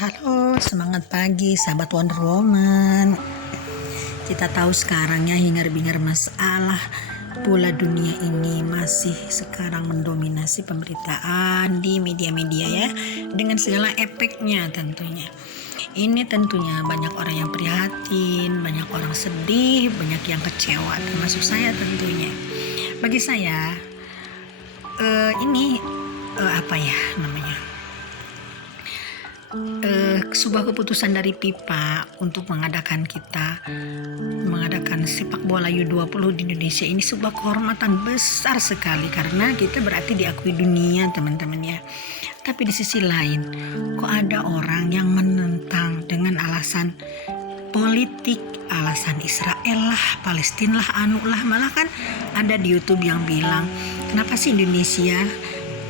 Halo, semangat pagi sahabat Wonder Woman. Kita tahu sekarang ya hingar-bingar masalah bola dunia ini masih sekarang mendominasi pemberitaan di media-media ya, dengan segala efeknya tentunya. Ini tentunya banyak orang yang prihatin, banyak orang sedih, banyak yang kecewa, termasuk saya tentunya. Bagi saya ini apa ya namanya? Sebuah keputusan dari FIFA untuk mengadakan sepak bola U20 di Indonesia ini sebuah kehormatan besar sekali, karena kita berarti diakui dunia teman-teman ya. Tapi di sisi lain kok ada orang yang menentang dengan alasan politik, alasan Israel lah, Palestina lah, malah kan ada di YouTube yang bilang kenapa sih Indonesia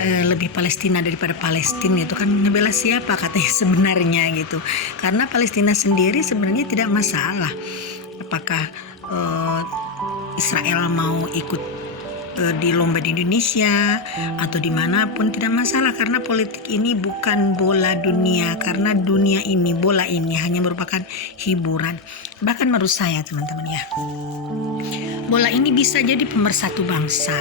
lebih Palestina daripada Palestina, itu kan ngebela siapa katanya sebenarnya gitu. Karena Palestina sendiri sebenarnya tidak masalah apakah Israel mau ikut di lomba di Indonesia atau dimanapun, tidak masalah, karena politik ini bukan bola dunia, karena dunia ini, bola ini hanya merupakan hiburan. Bahkan menurut saya teman-teman ya, bola ini bisa jadi pemersatu bangsa.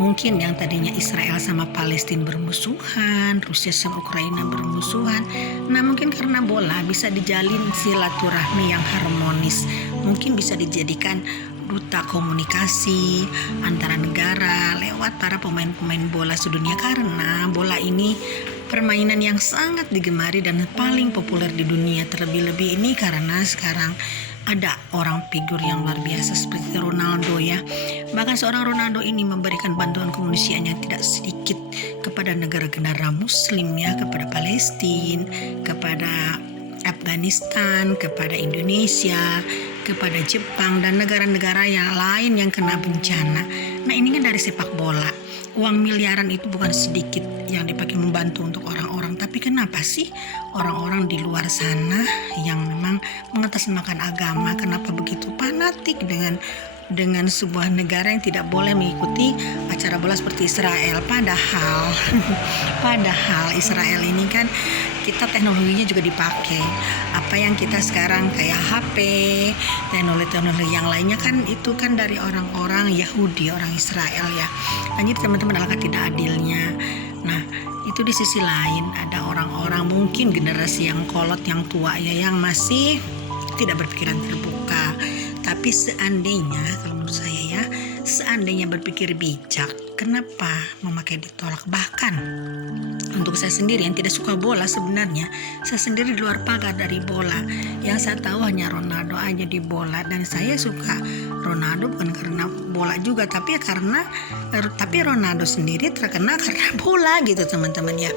Mungkin yang tadinya Israel sama Palestina bermusuhan, Rusia sama Ukraina bermusuhan, nah mungkin karena bola bisa dijalin silaturahmi yang harmonis. Mungkin bisa dijadikan duta komunikasi antara negara lewat para pemain-pemain bola sedunia, karena bola ini permainan yang sangat digemari dan paling populer di dunia. Terlebih-lebih ini karena sekarang ada orang figur yang luar biasa seperti Ronaldo ya. Bahkan seorang Ronaldo ini memberikan bantuan kemanusiaan yang tidak sedikit kepada negara-negara muslim ya, kepada Palestina, kepada Afghanistan, kepada Indonesia, kepada Jepang dan negara-negara yang lain yang kena bencana. Nah ini kan dari sepak bola. Uang miliaran itu bukan sedikit yang dipakai membantu untuk orang-orang. Tapi kenapa sih orang-orang di luar sana yang memang mengatasnamakan agama, kenapa begitu fanatik dengan sebuah negara yang tidak boleh mengikuti acara bola seperti Israel? Padahal Israel ini kan kita teknologinya juga dipakai. Apa yang kita sekarang kayak HP, teknologi yang lainnya kan itu kan dari orang-orang Yahudi, orang Israel ya. Nah, jadi teman-teman, alangkah tidak adilnya. Nah, itu di sisi lain ada orang-orang mungkin generasi yang kolot, yang tua ya, yang masih tidak berpikiran terbuka. Tapi seandainya, kalau menurut saya ya, seandainya berpikir bijak, kenapa memakai ditolak? Bahkan untuk saya sendiri yang tidak suka bola, sebenarnya saya sendiri di luar pagar dari bola. Yang saya tahu hanya Ronaldo aja di bola, dan saya suka Ronaldo bukan karena bola juga, tapi Ronaldo sendiri terkenal karena bola gitu teman-teman ya.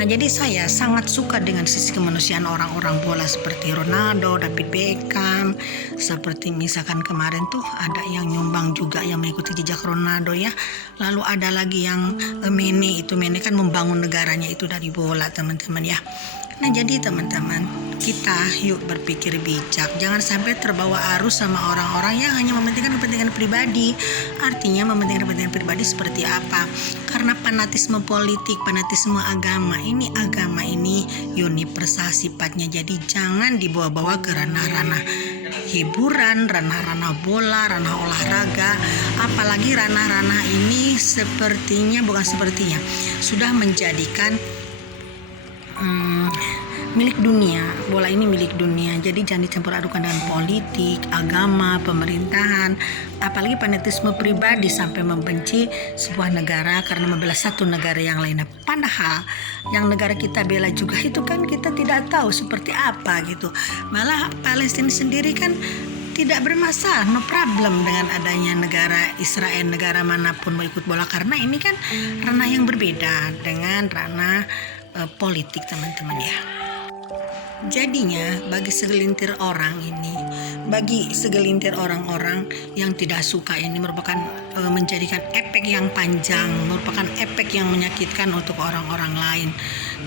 Nah jadi saya sangat suka dengan sisi kemanusiaan orang-orang bola seperti Ronaldo, David Beckham, seperti misalkan kemarin tuh ada yang nyumbang juga yang mengikuti jejak Ronaldo ya. Lalu ada lagi yang Mane kan membangun negaranya itu dari bola teman-teman ya. Nah jadi teman-teman, kita yuk berpikir bijak, jangan sampai terbawa arus sama orang-orang yang hanya mementingkan kepentingan pribadi. Artinya mementingkan kepentingan pribadi seperti apa? Karena fanatisme politik, fanatisme agama ini universal sifatnya. Jadi jangan dibawa-bawa ke ranah-ranah hiburan, ranah-ranah bola, ranah olahraga. Apalagi ranah-ranah ini sudah menjadikan milik dunia. Bola ini milik dunia, jadi jangan dicampur adukan dengan politik, agama, pemerintahan, apalagi fanatisme pribadi sampai membenci sebuah negara karena membela satu negara yang lainnya. Padahal yang negara kita bela juga itu kan kita tidak tahu seperti apa gitu. Malah Palestina sendiri kan tidak bermasalah, no problem dengan adanya negara Israel, negara manapun mau ikut bola, karena ini kan ranah yang berbeda dengan ranah politik teman-teman ya. Jadinya bagi segelintir orang-orang yang tidak suka, ini merupakan menjadikan efek yang panjang, merupakan efek yang menyakitkan untuk orang-orang lain,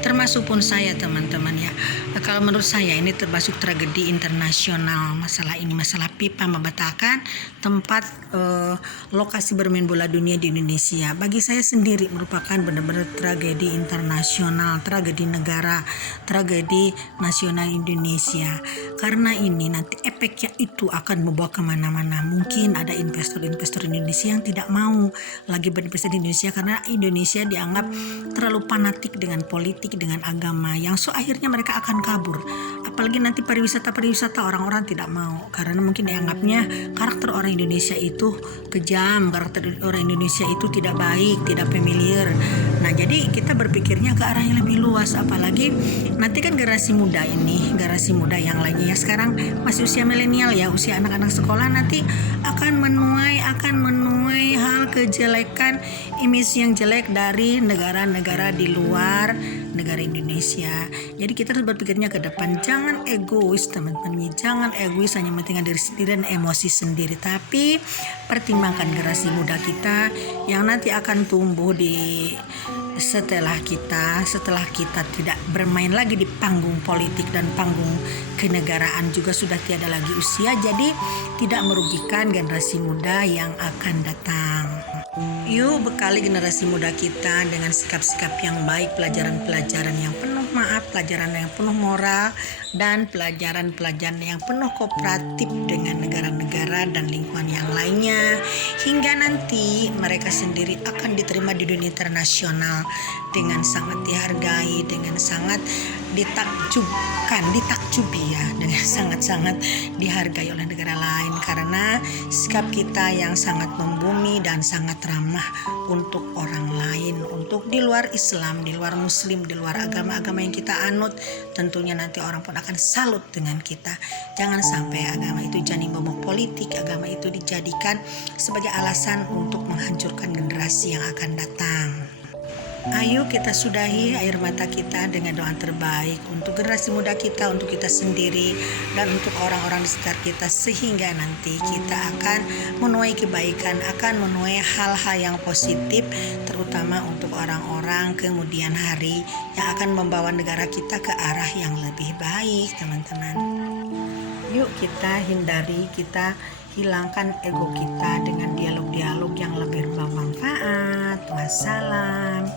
termasuk pun saya teman-teman ya. Kalau menurut saya ini termasuk tragedi internasional. Masalah ini, masalah pipa membatakan tempat lokasi bermain bola dunia di Indonesia. Bagi saya sendiri merupakan benar-benar tragedi internasional, tragedi negara, tragedi nasional Indonesia. Karena ini nanti efeknya itu akan membawa kemana-mana. Mungkin ada investor-investor Indonesia yang tidak mau lagi berinvestasi di Indonesia karena Indonesia dianggap terlalu fanatik dengan politik, dengan agama, yang akhirnya mereka akan kabur. Apalagi nanti pariwisata orang-orang tidak mau karena mungkin dianggapnya karakter orang Indonesia itu kejam, karakter orang Indonesia itu tidak baik, tidak familiar. Nah, jadi kita berpikirnya ke arah yang lebih luas, apalagi nanti kan generasi muda yang lainnya ya sekarang masih usia milenial ya, usia anak-anak sekolah, nanti akan menuai hal kejelekan, image yang jelek dari negara-negara di luar negara Indonesia. Jadi kita harus berpikirnya ke depan, jangan egois teman-teman, jangan egois hanya mementingkan diri sendiri dan emosi sendiri, tapi pertimbangkan generasi muda kita yang nanti akan tumbuh setelah kita tidak bermain lagi di panggung politik dan panggung kenegaraan, juga sudah tiada lagi usia, jadi tidak merugikan generasi muda yang akan datang. Yuk bekali generasi muda kita dengan sikap-sikap yang baik, pelajaran-pelajaran yang penuh maaf, pelajaran yang penuh moral, dan pelajaran-pelajaran yang penuh kooperatif dengan negara-negara dan lingkungan yang lainnya, hingga nanti mereka sendiri akan diterima di dunia internasional dengan sangat dihargai, dengan sangat ditakjubi ya, dengan sangat-sangat dihargai oleh negara lain karena sikap kita yang sangat membumi dan sangat ramah untuk orang lain, untuk di luar Islam, di luar Muslim, di luar agama-agama yang kita anut. Tentunya nanti orang pun akan salut dengan kita. Jangan sampai agama itu jadi momok politik, agama itu dijadikan sebagai alasan untuk menghancurkan generasi yang akan datang. Ayo kita sudahi air mata kita dengan doa terbaik untuk generasi muda kita, untuk kita sendiri, dan untuk orang-orang di sekitar kita, sehingga nanti kita akan menuai kebaikan, akan menuai hal-hal yang positif, terutama untuk orang-orang kemudian hari yang akan membawa negara kita ke arah yang lebih baik, teman-teman. Yuk kita hilangkan ego kita dengan dialog-dialog yang lebih bermanfaat. Wassalam.